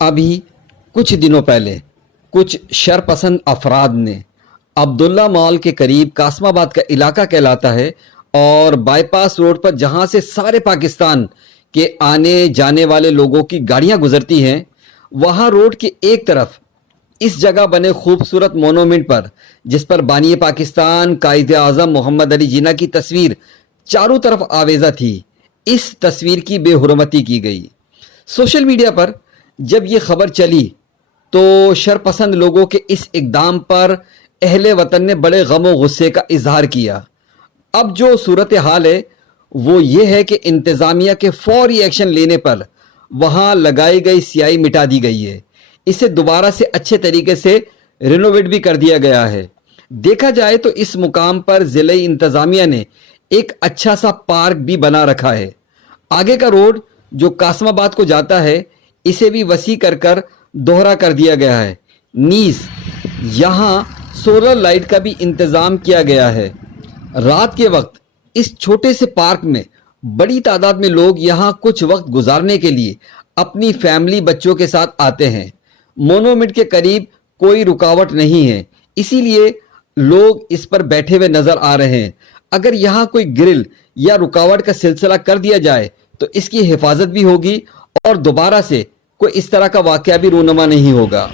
अभी कुछ दिनों पहले कुछ शरपसंद अफराद ने अब्दुल्ला मॉल के करीब कासमाबाद का इलाका कहलाता है और बाईपास रोड पर जहां से सारे पाकिस्तान के आने जाने वाले लोगों की गाड़ियां गुजरती हैं, वहां रोड के एक तरफ इस जगह बने खूबसूरत मोनूमेंट पर, जिस पर बानी पाकिस्तान कायदे आज़म मोहम्मद अली जिन्ना की तस्वीर चारों तरफ आवेजा थी, इस तस्वीर की बेहुरमती की गई। सोशल मीडिया पर जब ये खबर चली तो शरपसंद लोगों के इस इकदाम पर अहले वतन ने बड़े गम और गुस्से का इजहार किया। अब जो सूरत हाल है वो ये है कि इंतज़ामिया के फौरी एक्शन लेने पर वहाँ लगाई गई स्याही मिटा दी गई है। इसे दोबारा से अच्छे तरीके से रिनोवेट भी कर दिया गया है। देखा जाए तो इस मुकाम पर ज़िले इंतज़ामिया ने एक अच्छा सा पार्क भी बना रखा है। आगे का रोड जो कासमाबाद को जाता है, इसे भी वसी कर दोहरा कर दिया गया है। नीज यहाँ सोलर लाइट का भी इंतज़ाम किया गया है। रात के वक्त इस छोटे से पार्क में बड़ी तादाद में लोग यहाँ कुछ वक्त गुजारने के लिए अपनी फैमिली बच्चों के साथ आते हैं। मोनोमिट के करीब कोई रुकावट नहीं है, इसीलिए लोग इस पर बैठे हुए नजर आ रहे हैं। अगर यहाँ कोई ग्रिल या रुकावट का सिलसिला कर दिया जाए तो इसकी हिफाजत भी होगी और दोबारा से कोई इस तरह का वाकया भी रूनुमा नहीं होगा।